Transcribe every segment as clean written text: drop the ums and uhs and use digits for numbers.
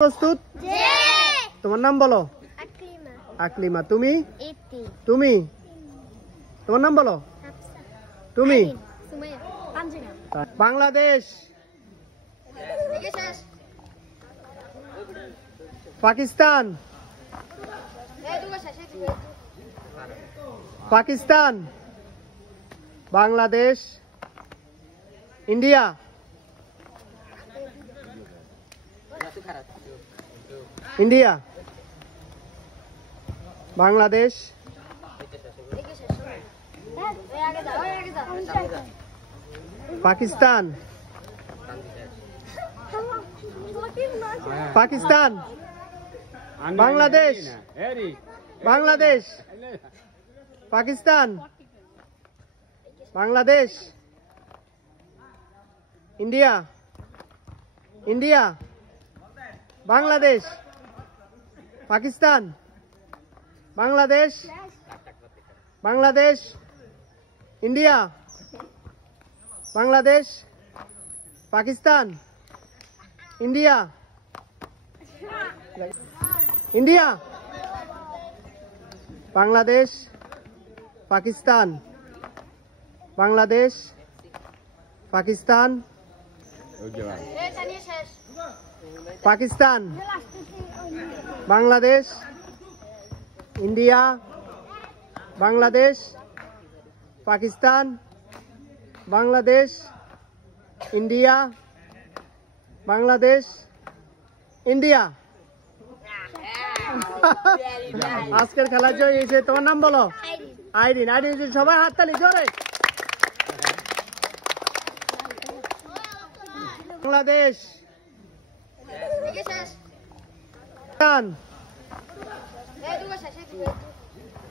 প্রস্তুত? তোমার নাম বলো। আকলিমা। তুমি? তুমি তোমার নাম বলো। তুমি? Bangladesh, Pakistan, Pakistan, Bangladesh, India, India, Bangladesh, Pakistan, Pakistan, Bangladesh, Bangladesh, Pakistan, Bangladesh, India, India, Bangladesh, Pakistan, Bangladesh, Bangladesh, India, Bangladesh, Pakistan, India, India, Bangladesh, Pakistan, Bangladesh, Pakistan, Pakistan, Bangladesh, India, Bangladesh, Pakistan, Bangladesh, India, Bangladesh, India. আজকের খেলার জয় হয়েছে। তোমার নাম বলো। আইরিন। আইরিন, সবাই হাততালি জোরে। Bangladesh,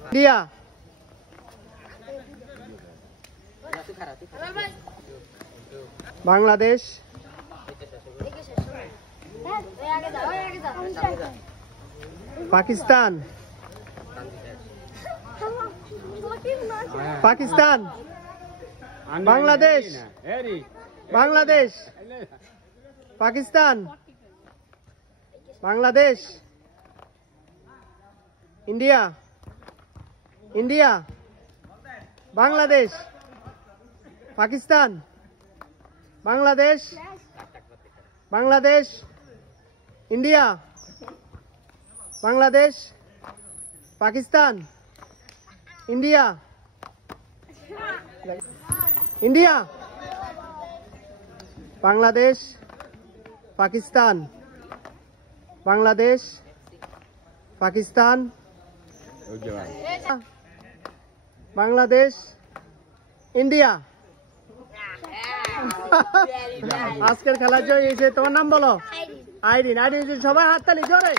India, Bangladesh, Pakistan, Pakistan, Bangladesh, Bangladesh, Pakistan, Bangladesh, India, India, Bangladesh, Pakistan, Bangladesh, Bangladesh, India, Bangladesh, Pakistan, India, India, Bangladesh, Pakistan, Bangladesh, Pakistan, Bangladesh, India. আজকের খেলার জয় হয়েছে। তোমার নাম বলো। আইরিন। আইরিন, সবাই হাততালি জোরে।